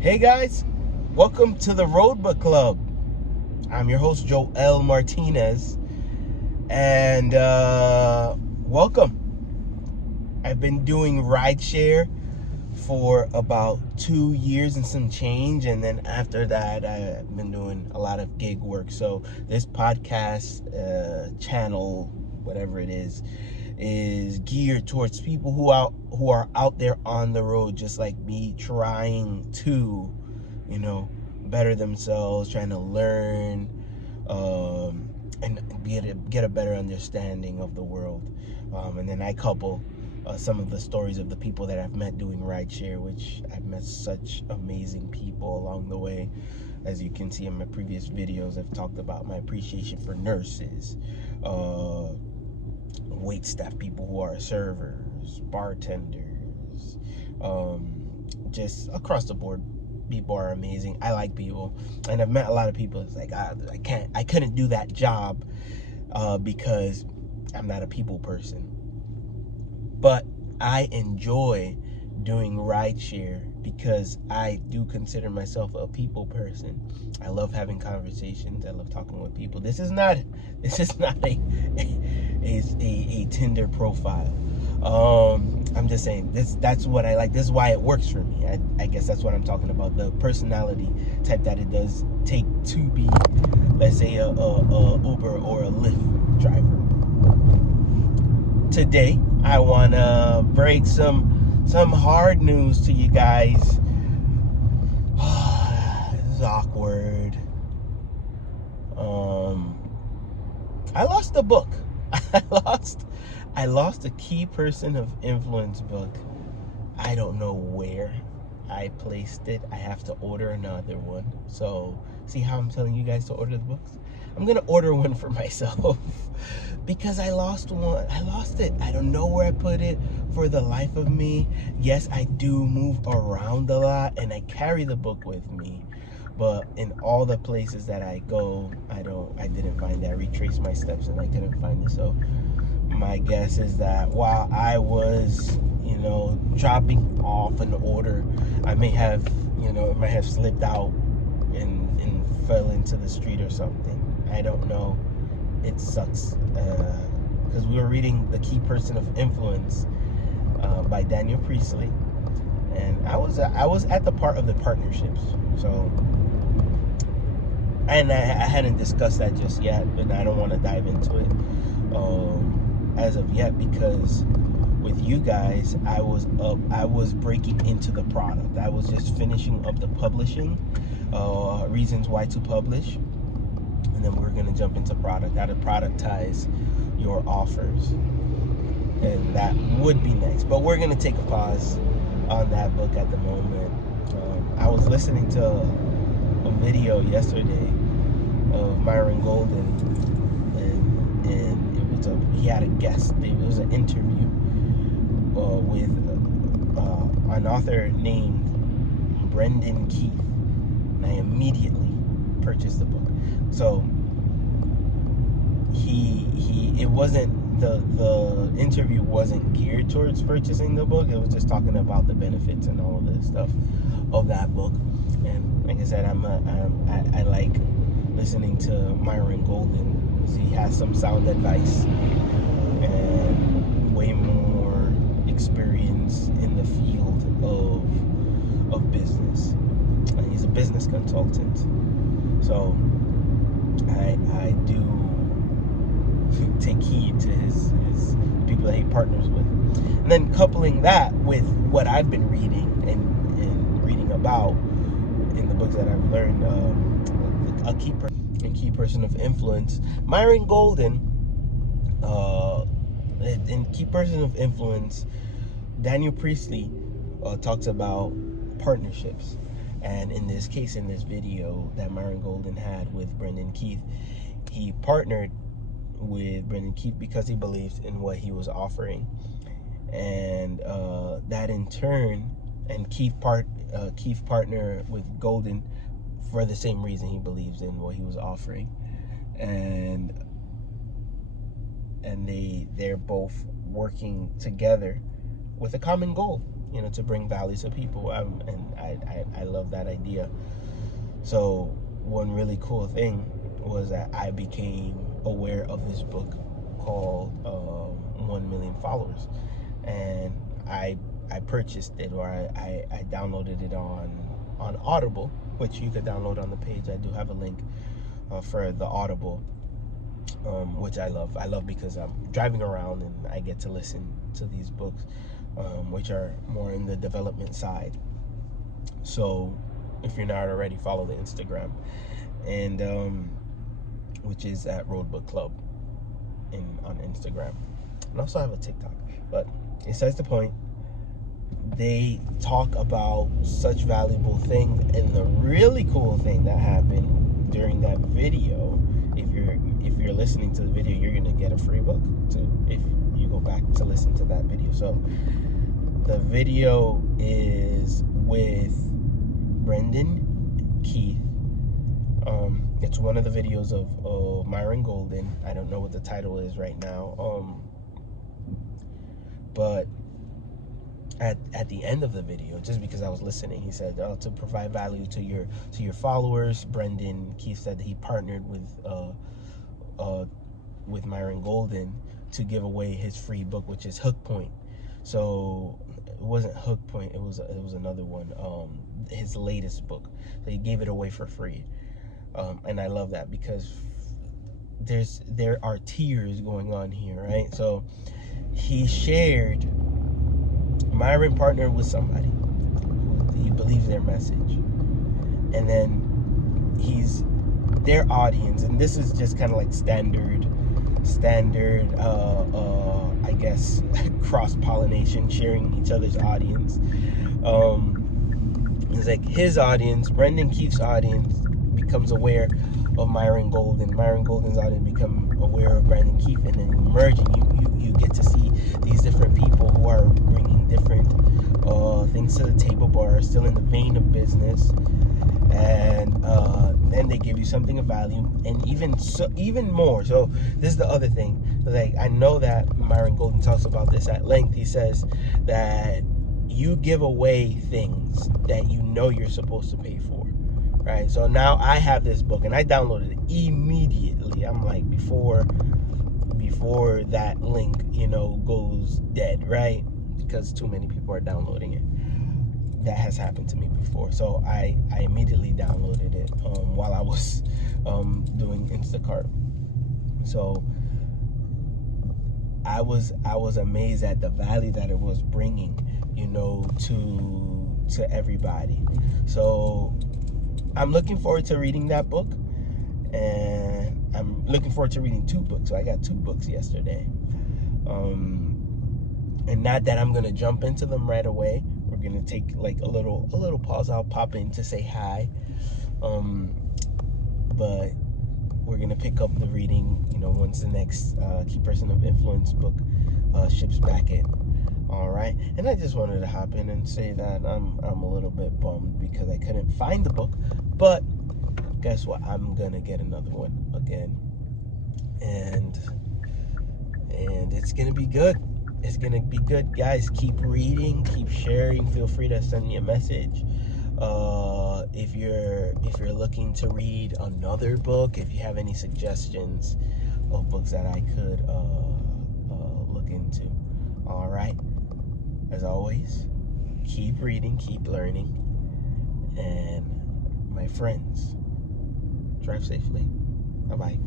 Hey guys, welcome to the Roadbook Club. I'm your host Joel Martinez, and welcome. I've been doing rideshare for about 2 years and some change, and then after that I've been doing a lot of gig work. So this podcast channel, whatever it is geared towards people who are out there on the road just like me, trying to better themselves, trying to learn, and get a better understanding of the world. And then I couple some of the stories of the people that I've met doing rideshare, which I've met such amazing people along the way. As you can see in my previous videos, I've talked about my appreciation for nurses, wait staff, people who are servers, bartenders, just across the board. People are amazing. I like people, and I've met a lot of people. It's like I couldn't do that job because I'm not a people person. But I enjoy doing rideshare because I do consider myself a people person. I love having conversations. I love talking with people. This is not a Tinder profile. I'm just saying that's what I like. This is why it works for me. I guess that's what I'm talking about, the personality type that it does take to be, let's say, a Uber or a Lyft driver. Today I want to break some hard news to you guys. This is awkward. I lost a book. I lost a Key Person of Influence book. I don't know where I placed it. I have to order another one. So see how I'm telling you guys to order the books? I'm gonna order one for myself because I lost one. I lost it. I don't know where I put it for the life of me. Yes, I do move around a lot and I carry the book with me, but in all the places that I go, I didn't find it. I retraced my steps and I couldn't find it. So my guess is that while I was, dropping off an order, I may have, it might have slipped out and fell into the street or something. I don't know. It sucks because we were reading The Key Person of Influence by Daniel Priestley, and I was at the part of the partnerships. So, and I hadn't discussed that just yet, but I don't want to dive into it as of yet, because with you guys, I was breaking into the product. I was just finishing up the publishing, reasons why to publish, and then we're gonna jump into product, how to productize your offers, and that would be next. But we're gonna take a pause on that book at the moment. I was listening to a video yesterday of Myron Golden, and he had a guest. It was an interview with an author named Brendan Keith, and I immediately purchased the book. So it wasn't, the interview wasn't geared towards purchasing the book. It was just talking about the benefits and all of this stuff of that book. And like I said, I like listening to Myron Golden because he has some sound advice and way more experience in the field of business. And he's a business consultant. So I do take heed to his people that he partners with. And then coupling that with what I've been reading and reading about in the books that I've learned, a key person of influence, Myron Golden, in Key Person of Influence, Daniel Priestley talks about partnerships. And in this case, in this video that Myron Golden had with Brendan Keith, he partnered with Brendan Keith because he believed in what he was offering, and that in turn, and Keith partnered with Golden for the same reason. He believes in what he was offering, and they're both working together with a common goal. to bring value to people. And I love that idea. So one really cool thing was that I became aware of this book called 1 Million Followers, and I purchased it, or I downloaded it on Audible, which you could download on the page. I do have a link for the Audible, which I love. I love because I'm driving around and I get to listen to these books, which are more in the development side. So if you're not already, follow the Instagram, and which is at Roadbook Club on Instagram. And also have a TikTok. But besides the point, they talk about such valuable things, and the really cool thing that happened during that video, if you're listening to the video, you're gonna get a free book too if you go back to listen to that video. So the video is with Brendan Keith. It's one of the videos of Myron Golden. I don't know what the title is right now, but at the end of the video, just because I was listening, he said, to provide value to your followers, Brendan Keith said that he partnered with Myron Golden to give away his free book, which is Hook Point. So it wasn't Hook Point, it was another one, his latest book. So he gave it away for free, and I love that because there are tiers going on here, right? So he shared, Myron partnered with somebody who he believes their message, and then their audience, and this is just kind of like standard I guess cross-pollination, sharing each other's audience. It's like his audience, Brendan Keith's audience, becomes aware of Myron Golden. Myron Golden's audience become aware of Brendan Keith, and then merging, you get to see these different people who are bringing different things to the table, but are still in the vein of business, and then they give you something of value, and even more. So this is the other thing. Like, I know that Myron Golden talks about this at length. He says that you give away things that you know you're supposed to pay for, right? So now I have this book, and I downloaded it immediately. I'm like, before that link, goes dead, right? Because too many people are downloading it. That has happened to me before. So I immediately downloaded it while I was doing Instacart. So I was amazed at the value that it was bringing, to everybody. So I'm looking forward to reading that book, and I'm looking forward to reading 2 books. So I got 2 books yesterday, and not that I'm gonna jump into them right away. We're gonna take like a little pause. I'll pop in to say hi, but we're gonna pick up the reading, once the next Key Person of Influence book ships back in. All right, and I just wanted to hop in and say that I'm a little bit bummed because I couldn't find the book, but guess what? I'm gonna get another one again, and it's gonna be good. It's gonna be good, guys. Keep reading, keep sharing. Feel free to send me a message if you're looking to read another book. If you have any suggestions of books that I could look into. All right. As always, keep reading, keep learning, and my friends, drive safely. Bye bye.